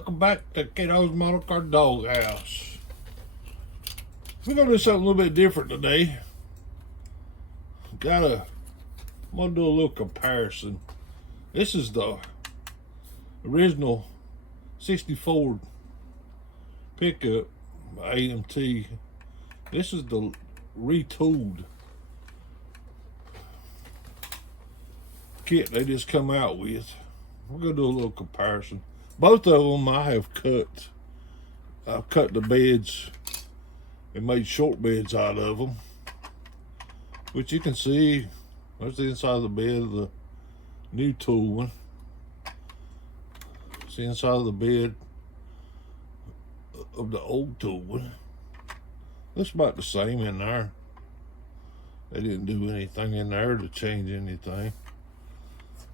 Welcome back to Kiddo's Model Car Doghouse. We're gonna do something a little bit different today. I'm gonna do a little comparison. This is the original 64 pickup AMT. This is the retooled kit they just come out with. We're gonna do a little comparison. Both of them I've cut the beds and made short beds out of them, which you can see. There's the inside of the bed of the new tool one. It's the inside of the bed of the old tool one. Looks about the same in there. They didn't do anything in there to change anything.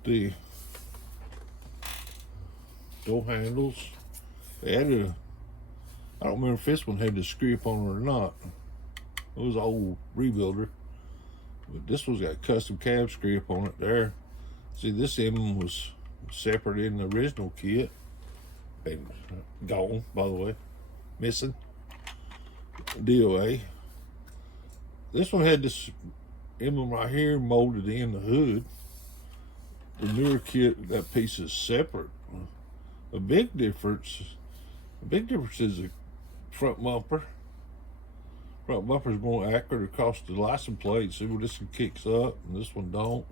The door handles, they added I don't remember if this one had the script on it or not. It was an old rebuilder, but this one's got custom cab script on it there. See, this end was separate in the original kit and gone, by the way, missing DOA. This one had this emblem right here molded in the hood. The newer kit, that piece is separate. The big difference is the front bumper. Front bumper is more accurate across the license plate. See where this one kicks up and this one don't.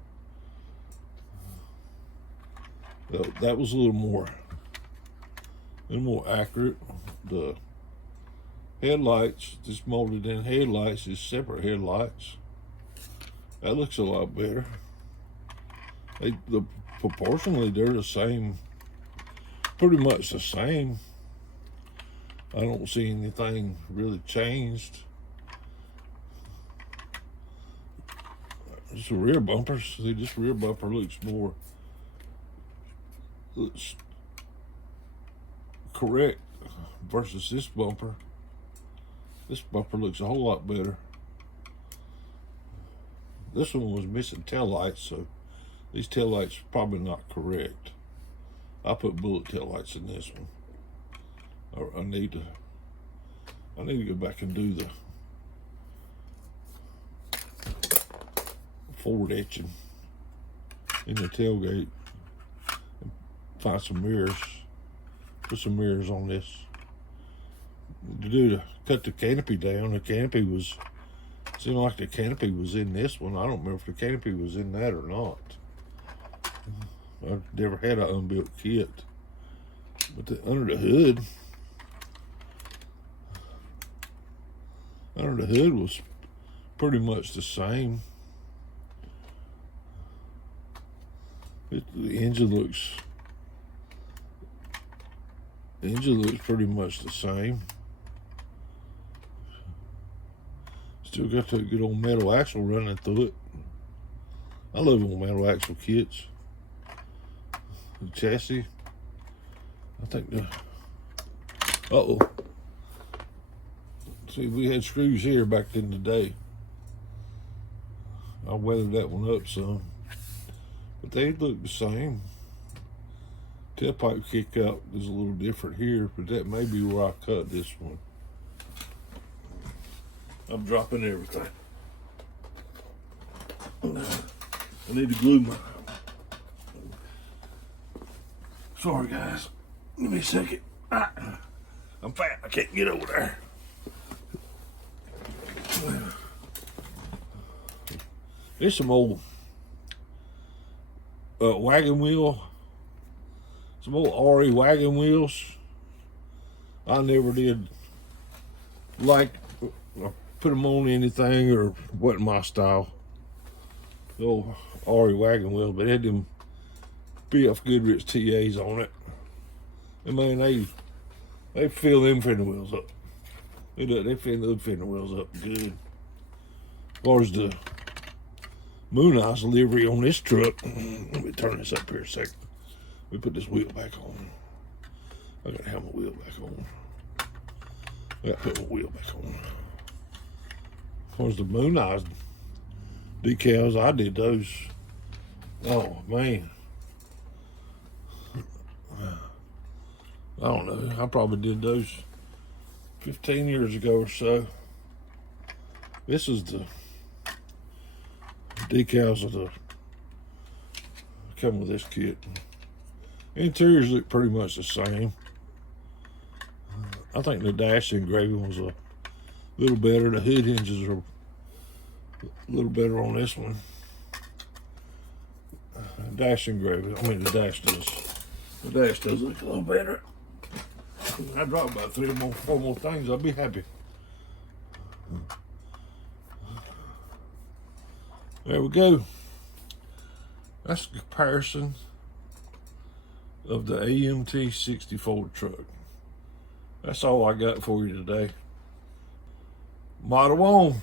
That was a little more accurate. The headlights, just molded in headlights, is separate headlights. That looks a lot better. Proportionally, they're the same. Pretty much the same. I don't see anything really changed. Just the rear bumpers. See, this rear bumper looks correct versus this bumper. This bumper looks a whole lot better. This one was missing taillights, so these taillights are probably not correct. I put bullet tail lights in this one. I need to go back and do the forward etching in the tailgate. Find some mirrors. Put some mirrors on this. To cut the canopy down. The canopy seemed like the canopy was in this one. I don't remember if the canopy was in that or not. I've never had an unbuilt kit, but under the hood was pretty much the same. The engine looks pretty much the same. Still got that good old metal axle running through it. I love old metal axle kits. The chassis, I think see, we had screws here back in the day. I weathered that one up some, but they look the same. Tailpipe kick out is a little different here, but that may be where I cut this one. I'm dropping everything. I need to glue my. Sorry guys, give me a second. I'm fat, I can't get over there. There's some old wagon wheel, some old RE wagon wheels. I never did like put them on anything, or wasn't my style. The old RE wagon wheel, but they had them BF Goodrich TAs on it. And man, they fill them fender wheels up. They fill those fender wheels up good. As far as the Moon Eyes livery on this truck, let me turn this up here a second. Let me put this wheel back on. I gotta have my wheel back on. I gotta put my wheel back on. As far as the Moon Eyes decals, I did those. Oh man. don't know. I probably did those 15 years ago or so. This is the decals of the come with this kit. Interiors look pretty much the same. I think the dash engraving was a little better. The hood hinges are a little better on this one. Dash engraving. I mean, the dash does. The dash does look a little better. I drop about 4 more things, I'll be happy. There we go. That's a comparison of the AMT 64 truck. That's all I got for you today. Model on.